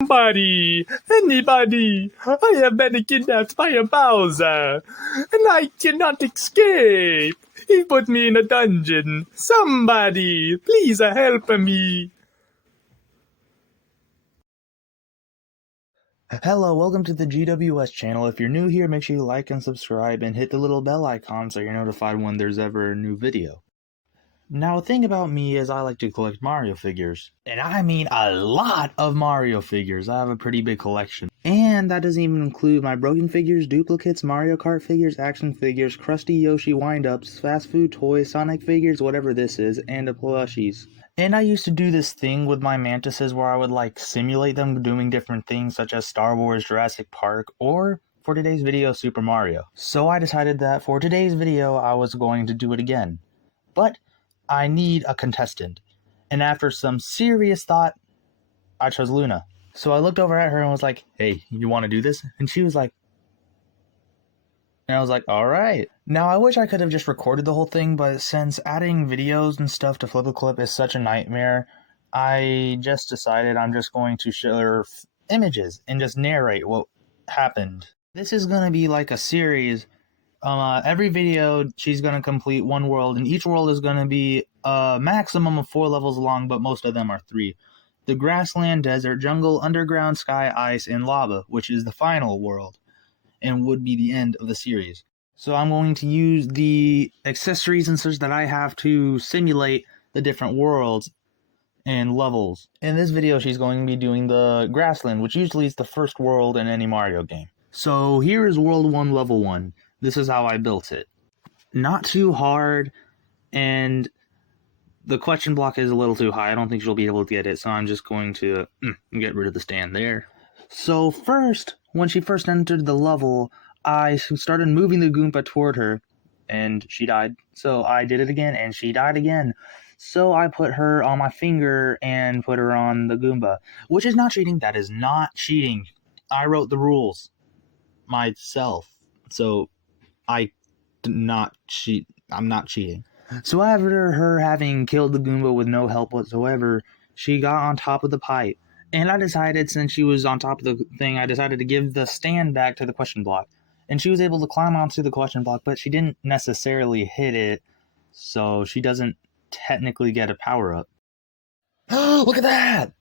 Somebody, anybody, I have been kidnapped by a Bowser, and I cannot escape. He put me in a dungeon. Somebody, please help me. Hello, welcome to the GWS channel. If you're new here, make sure you like and subscribe and hit the little bell icon so you're notified when there's ever a new video. Now, the thing about me is I like to collect Mario figures. And I mean a lot of Mario figures. I have a pretty big collection. And that doesn't even include my broken figures, duplicates, Mario Kart figures, action figures, Krusty Yoshi wind-ups, fast food toys, Sonic figures, whatever this is, and the plushies. And I used to do this thing with my Mantises where I would simulate them doing different things such as Star Wars, Jurassic Park, or for today's video, Super Mario. So I decided that for today's video, I was going to do it again. But I need a contestant. And after some serious thought, I chose Luna. So I looked over at her and was like, hey, you want to do this? And she was like, and I was like, all right. Now, I wish I could have just recorded the whole thing, but since adding videos and stuff to Flip a Clip is such a nightmare, I just decided I'm just going to show her images and just narrate what happened. This is going to be like a series. Every video, she's going to complete one world, and each world is going to be a maximum of 4 levels long, but most of them are 3. The grassland, desert, jungle, underground, sky, ice, and lava, which is the final world, and would be the end of the series. So I'm going to use the accessories and such that I have to simulate the different worlds and levels. In this video, she's going to be doing the grassland, which usually is the first world in any Mario game. So here is World 1, Level 1. This is how I built it. Not too hard, and the question block is a little too high. I don't think she'll be able to get it, so I'm just going to get rid of the stand there. So first, when she first entered the level, I started moving the Goomba toward her, and she died. So I did it again, and she died again. So I put her on my finger and put her on the Goomba, which is not cheating. That is not cheating. I wrote the rules myself, so I did not cheat. I'm not cheating. So after her having killed the Goomba with no help whatsoever, she got on top of the pipe. And I decided, since she was on top of the thing, I decided to give the stand back to the question block. And she was able to climb onto the question block, but she didn't necessarily hit it, so she doesn't technically get a power-up. Look at that!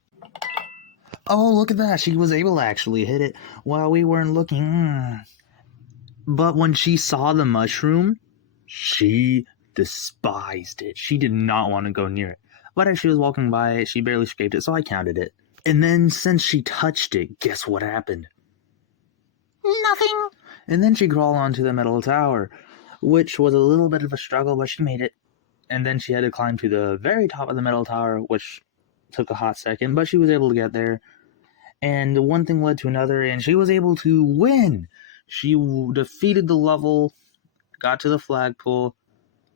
Oh, look at that! She was able to actually hit it while we weren't looking. But when she saw the mushroom, she despised it. She did not want to go near it. But as she was walking by it, she barely scraped it, so I counted it. And then since she touched it, guess what happened? Nothing. And then she crawled onto the metal tower, which was a little bit of a struggle, but she made it. And then she had to climb to the very top of the metal tower, which took a hot second, but she was able to get there. And one thing led to another, and she was able to win. She defeated the level, got to the flagpole,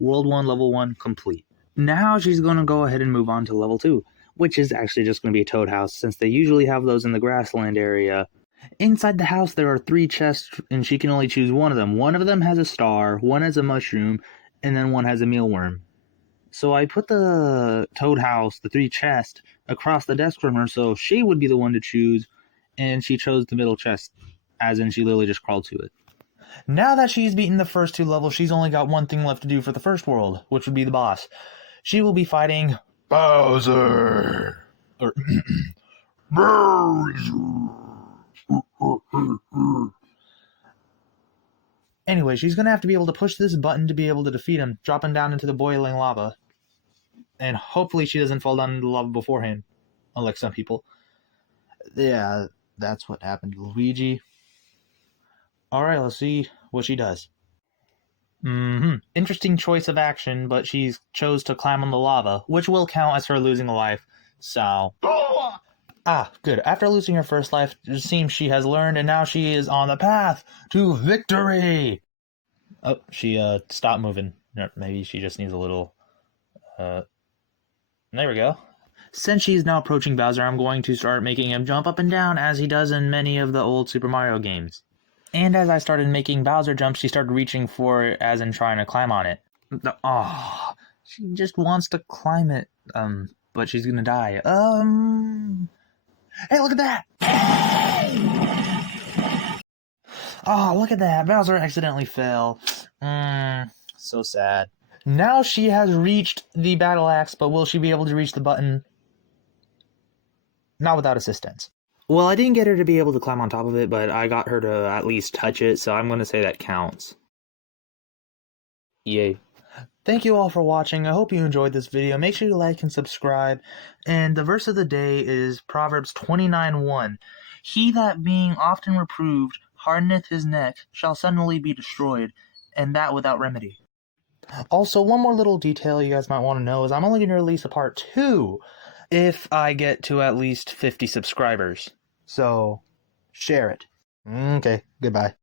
World 1, Level 1, complete. Now she's going to go ahead and move on to Level 2, which is actually just going to be a Toad House, since they usually have those in the grassland area. Inside the house, there are 3 chests, and she can only choose one of them. One of them has a star, one has a mushroom, and then one has a mealworm. So I put the Toad House, the 3 chests, across the desk from her, so she would be the one to choose, and she chose the middle chest, as in she literally just crawled to it. Now that she's beaten the first 2 levels, she's only got one thing left to do for the first world, which would be the boss. She will be fighting Bowser. Or Bowser. Anyway, she's going to have to be able to push this button to be able to defeat him, dropping down into the boiling lava. And hopefully she doesn't fall down into the lava beforehand, unlike some people. Yeah, that's what happened to Luigi. Alright, let's see what she does. Interesting choice of action, but she chose to climb on the lava, which will count as her losing a life, so... Good. After losing her first life, it seems she has learned, and now she is on the path to victory! Oh, she, stopped moving. Maybe she just needs a little, there we go. Since she's now approaching Bowser, I'm going to start making him jump up and down, as he does in many of the old Super Mario games. And as I started making Bowser jump, she started reaching for it, as in trying to climb on it. She just wants to climb it, but she's gonna die. Hey, look at that! Oh, look at that. Bowser accidentally fell. So sad. Now she has reached the battle axe, but will she be able to reach the button? Not without assistance. Well, I didn't get her to be able to climb on top of it, but I got her to at least touch it, so I'm going to say that counts. Yay. Thank you all for watching. I hope you enjoyed this video. Make sure you like and subscribe. And the verse of the day is Proverbs 29:1. He that being often reproved hardeneth his neck shall suddenly be destroyed, and that without remedy. Also, one more little detail you guys might want to know is I'm only going to release a part 2 if I get to at least 50 subscribers. So, share it. Okay, goodbye.